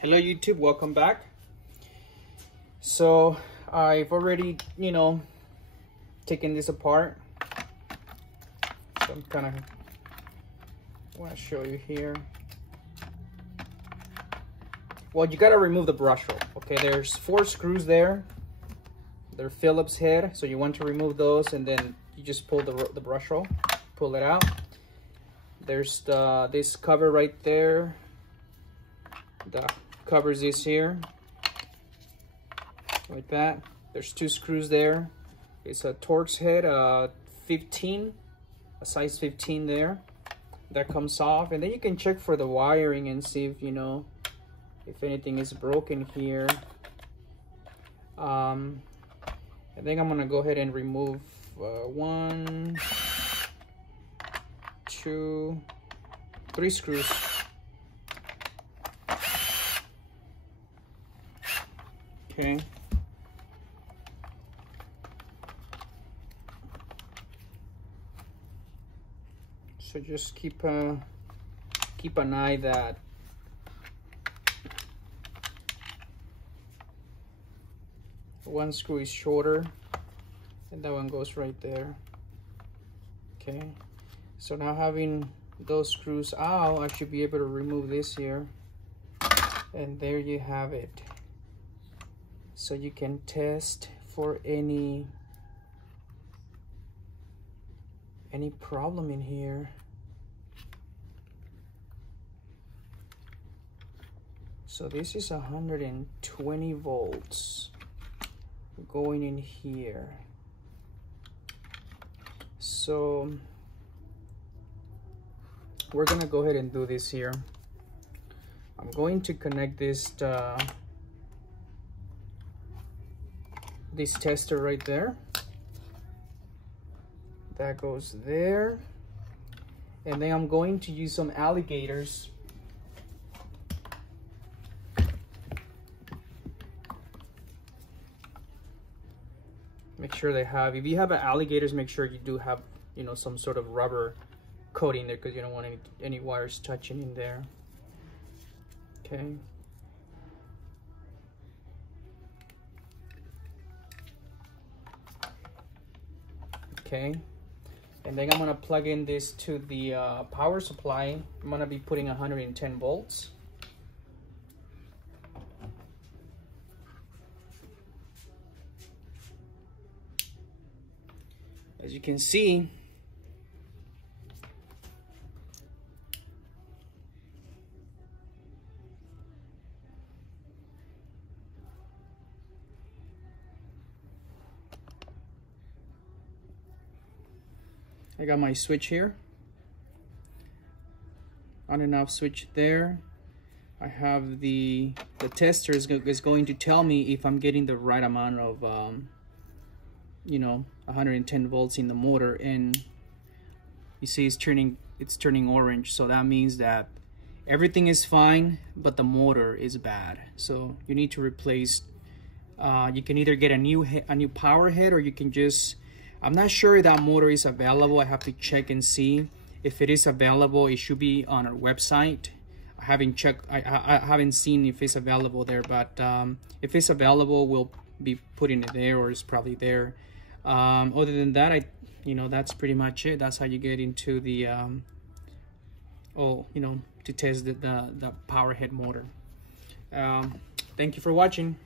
Hello YouTube, welcome back. So I've already, taken this apart. So I'm kind of want to show you here. Well, you got to remove the brush roll. Okay, there's 4 screws there. They're Phillips head, so you want to remove those, and then you just pull the brush roll, pull it out. There's this cover right there that covers this here, like that. There's 2 screws there. It's a Torx head, 15, a size 15 there. That comes off, and then you can check for the wiring and see if if anything is broken here. I think I'm gonna go ahead and remove 1, 2, 3 screws. Okay. So just keep an eye that one screw is shorter, and that one goes right there. Okay. So now having those screws out, I should be able to remove this here, and there you have it. So you can test for any problem in here. So this is 120 volts going in here. So we're gonna go ahead and do this here. I'm going to connect this tester right there. That goes there. And then I'm going to use some alligators. Make sure they have, if you have alligators, make sure you do have, some sort of rubber coating there, because you don't want any wires touching in there. Okay. Okay, and then I'm gonna plug in this to the power supply. I'm gonna be putting 110 volts. As you can see, I got my switch here, on and off switch there. I have the tester is going to tell me if I'm getting the right amount of 110 volts in the motor, and you see it's turning orange, so that means that everything is fine, but the motor is bad. So you need to replace. You can either get a new power head, or you can just, I'm not sure that motor is available. I have to check and see. If it is available, it should be on our website. I haven't checked. I haven't seen if it's available there, but if it's available, we'll be putting it there, or it's probably there. Other than that, that's pretty much it. That's how you get into the to test the power head motor. Thank you for watching.